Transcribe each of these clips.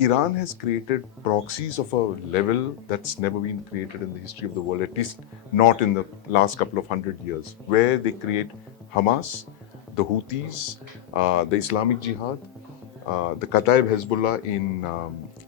Iran has created proxies of a level that's never been created in the history of the world, at least not in the last couple of 100 years, where they create Hamas, the Houthis, the Islamic Jihad, the Kataib Hezbollah in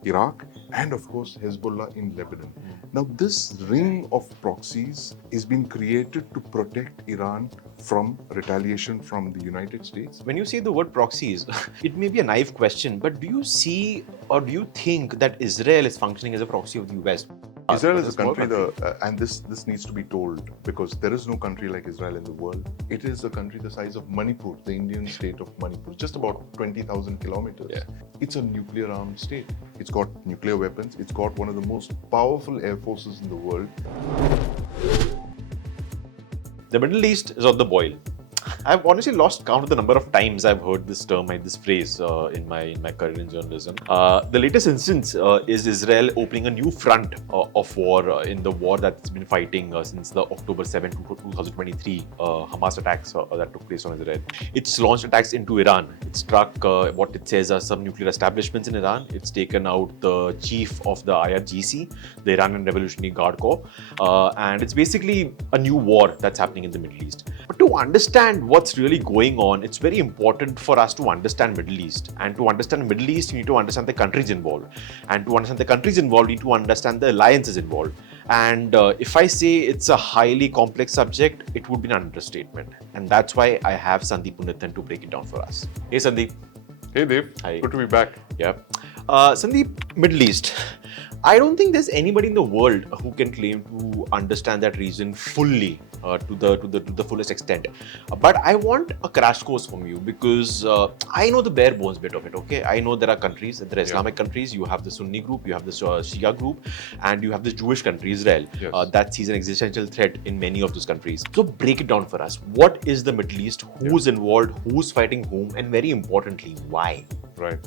Iraq, and of course Hezbollah in Lebanon. Now, this ring of proxies is being created to protect Iran from retaliation from the United States. When you say the word proxies, it may be a naive question, but do you see or do you think that Israel is functioning as a proxy of the US? Israel is It's a small country, and this needs to be told because there is no country like Israel in the world. It is a country the size of Manipur, the Indian state of Manipur, just about 20,000 kilometers. Yeah. It's a nuclear-armed state. It's got nuclear weapons. It's got one of the most powerful air forces in the world. The Middle East is on the boil. I've honestly lost count of the number of times I've heard this term and this phrase in my career in journalism. The latest instance is Israel opening a new front of war in the war that's been fighting since the October 7, 2023 Hamas attacks that took place on Israel. It's launched attacks into Iran. It struck what it says are some nuclear establishments in Iran. It's taken out the chief of the IRGC, the Iranian Revolutionary Guard Corps, and it's basically a new war that's happening in the Middle East. But to understand what's really going on, it's very important for us to understand Middle East. And to understand Middle East, you need to understand the countries involved. And to understand the countries involved, you need to understand the alliances involved. And if I say it's a highly complex subject, it would be an understatement. And that's why I have Sandeep Unnithan to break it down for us. Hey, Sandeep. Hey, Dev. Hi. Good to be back. Yeah. Sandeep, Middle East. I don't think there's anybody in the world who can claim to understand that region fully to the fullest extent. But I want a crash course from you because I know the bare bones bit of it. Okay, I know there are countries, there are Islamic countries. You have the Sunni group, you have the Shia group, and you have the Jewish country, Israel. Yes. That sees an existential threat in many of those countries. So break it down for us. What is the Middle East? Who's involved? Who's fighting whom? And very importantly, why? Right.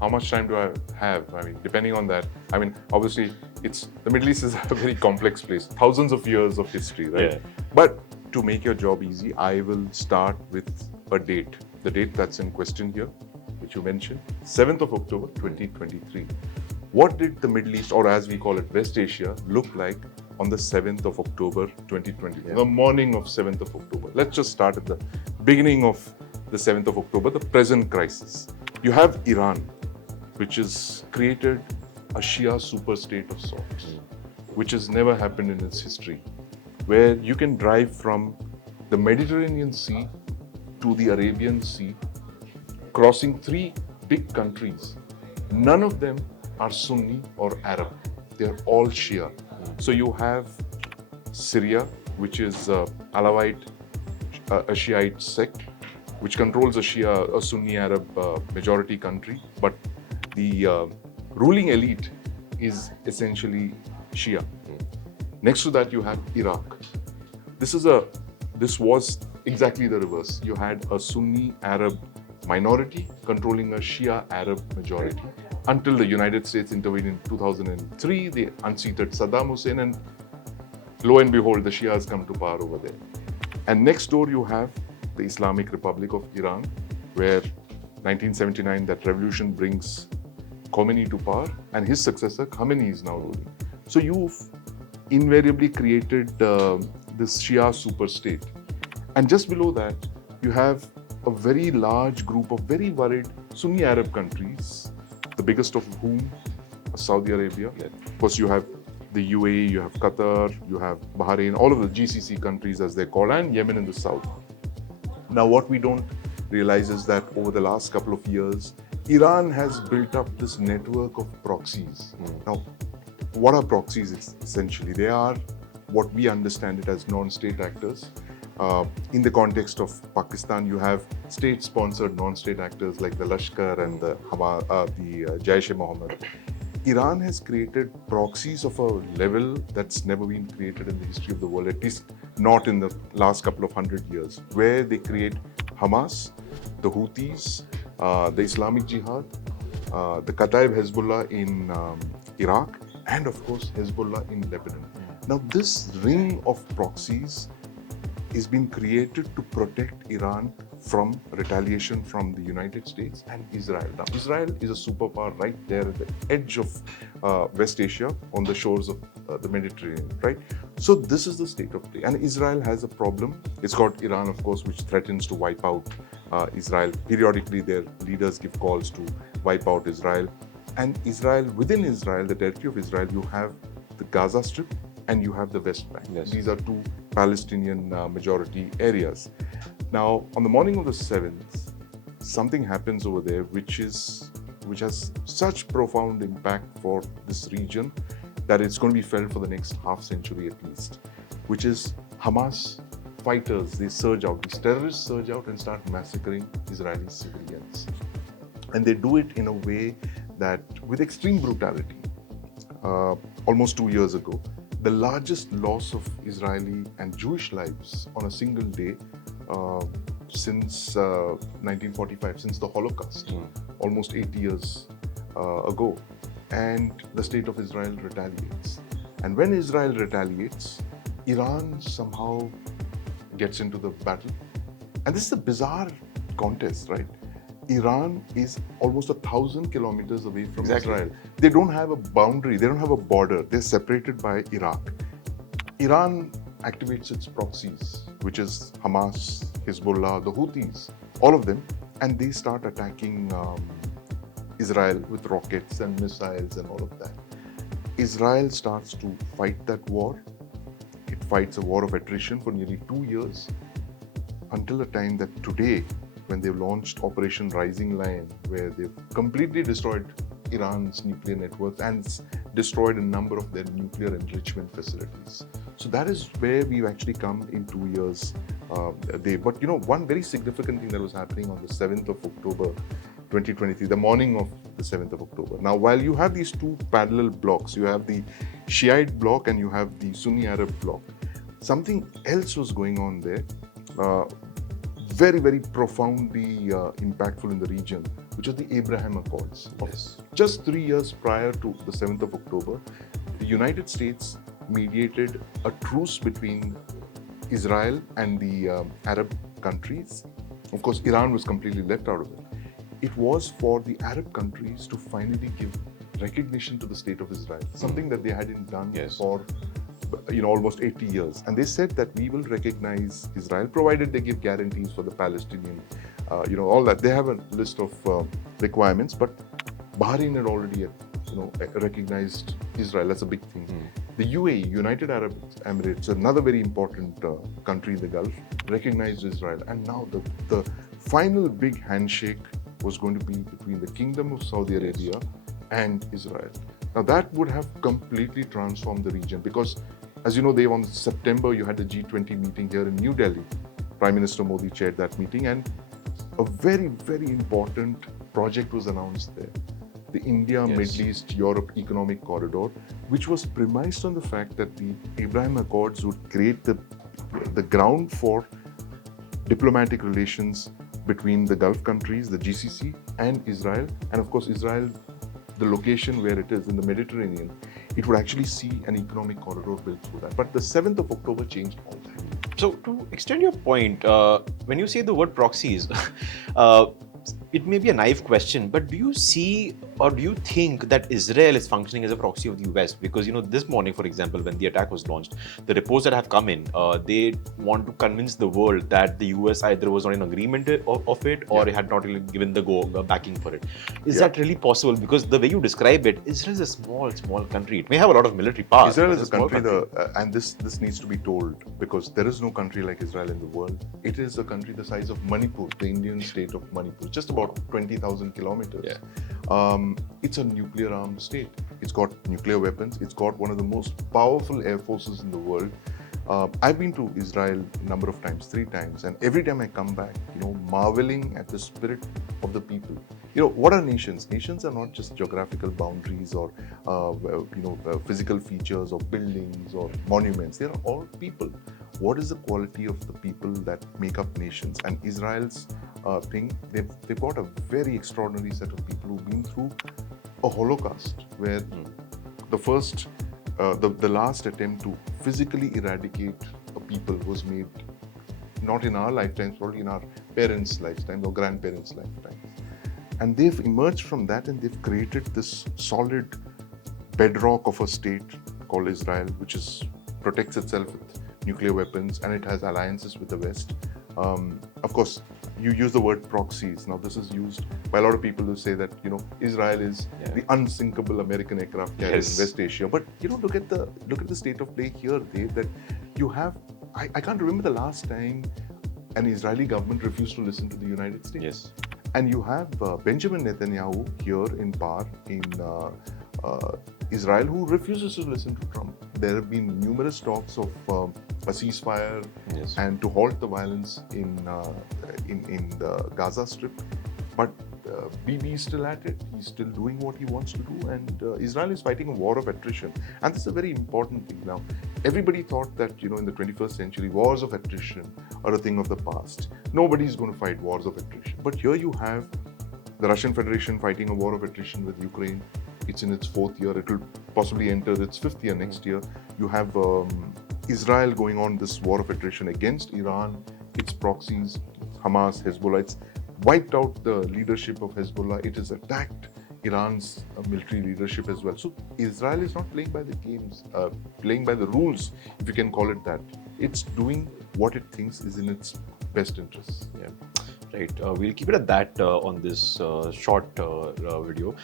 How much time do I have? I mean, depending on that. I mean, obviously, the Middle East is a very complex place. Thousands of years of history, right? Yeah. But to make your job easy, I will start with a date. The date that's in question here, which you mentioned, 7th of October, 2023. What did the Middle East, or as we call it, West Asia, look like on the 7th of October, 2023? Yeah. The morning of 7th of October. Let's just start at the beginning of the 7th of October, the present crisis. You have Iran, which has created a Shia super state of sorts, which has never happened in its history, where you can drive from the Mediterranean Sea to the Arabian Sea, crossing three big countries. None of them are Sunni or Arab. They're all Shia. So you have Syria, which is Alawite, a Shiite sect, which controls a Sunni Arab majority country, but the ruling elite is essentially Shia. Next to that, you have Iraq. This was exactly the reverse. You had a Sunni Arab minority controlling a Shia Arab majority until the United States intervened in 2003. They unseated Saddam Hussein, and lo and behold, the Shias come to power over there. And next door, you have the Islamic Republic of Iran, where 1979, that revolution brings Khomeini to power, and his successor, Khamenei, is now ruling. So you've invariably created this Shia super state. And just below that, you have a very large group of very worried Sunni Arab countries, the biggest of whom are Saudi Arabia. Of course, you have the UAE, you have Qatar, you have Bahrain, all of the GCC countries as they're called, and Yemen in the south. Now, what we don't realize is that over the last couple of years, Iran has built up this network of proxies. Now, what are proxies essentially? They are what we understand it as non-state actors. In the context of Pakistan, you have state-sponsored non-state actors like the Lashkar and the Jaish-e-Mohammed. Iran has created proxies of a level that's never been created in the history of the world, at least not in the last couple of 100 years, where they create Hamas, the Houthis, the Islamic Jihad, the Kataib Hezbollah in Iraq, and of course Hezbollah in Lebanon. Now, this ring of proxies is being created to protect Iran from retaliation from the United States and Israel. Now, Israel is a superpower right there at the edge of West Asia on the shores of the Mediterranean, right? So this is the state of play. And Israel has a problem. It's got Iran, of course, which threatens to wipe out Israel. Periodically, their leaders give calls to wipe out Israel. And Israel, within Israel, the territory of Israel, you have the Gaza Strip and you have the West Bank. Yes. These are two Palestinian majority areas. Now, on the morning of the 7th, something happens over there which has such profound impact for this region that it's going to be felt for the next half century at least, which is Hamas fighters, they surge out, these terrorists surge out and start massacring Israeli civilians. And they do it in a way that, with extreme brutality. Almost 2 years ago, the largest loss of Israeli and Jewish lives on a single day since 1945, since the Holocaust, almost 80 years ago. And the state of Israel retaliates. And when Israel retaliates, Iran somehow gets into the battle. And this is a bizarre contest, right? Iran is almost 1,000 kilometers away from Israel. They don't have a boundary, they don't have a border. They're separated by Iraq. Iran activates its proxies, which is Hamas, Hezbollah, the Houthis, all of them, and they start attacking Israel with rockets and missiles and all of that. Israel starts to fight that war. It fights a war of attrition for nearly 2 years, until the time that today, when they've launched Operation Rising Lion, where they've completely destroyed Iran's nuclear networks and destroyed a number of their nuclear enrichment facilities. So that is where we've actually come in 2 years. But you know, one very significant thing that was happening on the 7th of October, 2023, the morning of the 7th of October. Now, while you have these two parallel blocks, you have the Shiite bloc and you have the Sunni Arab bloc, something else was going on there. Very, very profoundly impactful in the region, which was the Abraham Accords. Yes. Just 3 years prior to the 7th of October, the United States mediated a truce between Israel and the Arab countries. Of course, Iran was completely left out of it. It was for the Arab countries to finally give recognition to the state of Israel, something that they hadn't done for almost 80 years. And they said that we will recognize Israel, provided they give guarantees for the Palestinian, all that. They have a list of requirements, but Bahrain had already, recognized Israel. That's a big thing. The UAE, United Arab Emirates, another very important country in the Gulf, recognized Israel. And now the final big handshake was going to be between the Kingdom of Saudi Arabia and Israel. Now that would have completely transformed the region, because as you know, on September, you had the G20 meeting here in New Delhi. Prime Minister Modi chaired that meeting, and a very, very important project was announced there. The India, Middle East, Europe Economic Corridor, which was premised on the fact that the Abraham Accords would create the ground for diplomatic relations between the Gulf countries, the GCC, and Israel. And of course, Israel, the location where it is in the Mediterranean, it would actually see an economic corridor built through that. But the 7th of October changed all that. So to extend your point, when you say the word proxies, it may be a naive question, but do you see or do you think that Israel is functioning as a proxy of the US? Because, this morning, for example, when the attack was launched, the reports that have come in, they want to convince the world that the US either was not in agreement of it or it had not really given the backing for it. Is that really possible? Because the way you describe it, Israel is a small country. It may have a lot of military power. Israel is a country, and this needs to be told, because there is no country like Israel in the world. It is a country the size of Manipur, the Indian state of Manipur, just about 20,000 kilometers. It's a nuclear-armed state. It's got nuclear weapons. It's got one of the most powerful air forces in the world. I've been to Israel a number of times, 3 times, and every time I come back, marveling at the spirit of the people. What are nations? Nations are not just geographical boundaries or, physical features or buildings or monuments. They are all people. What is the quality of the people that make up nations? And Israel's thing, they've got a very extraordinary set of people who've been through a Holocaust, where the last attempt to physically eradicate a people was made not in our lifetimes, probably in our parents' lifetimes or grandparents' lifetimes. And they've emerged from that and they've created this solid bedrock of a state called Israel, which protects itself with nuclear weapons, and it has alliances with the West. Of course, you use the word proxies. Now, this is used by a lot of people who say that Israel is the unsinkable American aircraft carrier in West Asia. But look at the state of play here, Dave. That you have. I can't remember the last time an Israeli government refused to listen to the United States. Yes. And you have Benjamin Netanyahu here in power in Israel, who refuses to listen to Trump. There have been numerous talks of a ceasefire and to halt the violence in the Gaza Strip, but Bibi is still at it. He's still doing what he wants to do, and Israel is fighting a war of attrition. And this is a very important thing. Now, everybody thought that in the 21st century, wars of attrition are a thing of the past. Nobody's going to fight wars of attrition. But here you have the Russian Federation fighting a war of attrition with Ukraine. It's in its 4th year. It will possibly enter its 5th year next year. You have Israel going on this war of attrition against Iran, its proxies, Hamas, Hezbollah. It's wiped out the leadership of Hezbollah. It has attacked Iran's military leadership as well. So Israel is not playing by the games, playing by the rules, if you can call it that. It's doing what it thinks is in its best interests. Yeah. Right. We'll keep it at that on this short video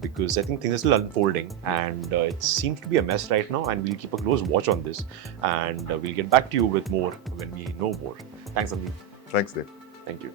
because I think things are still unfolding and it seems to be a mess right now, and we'll keep a close watch on this, and we'll get back to you with more when we know more. Thanks, Sandeep. Thanks, Dave. Thank you.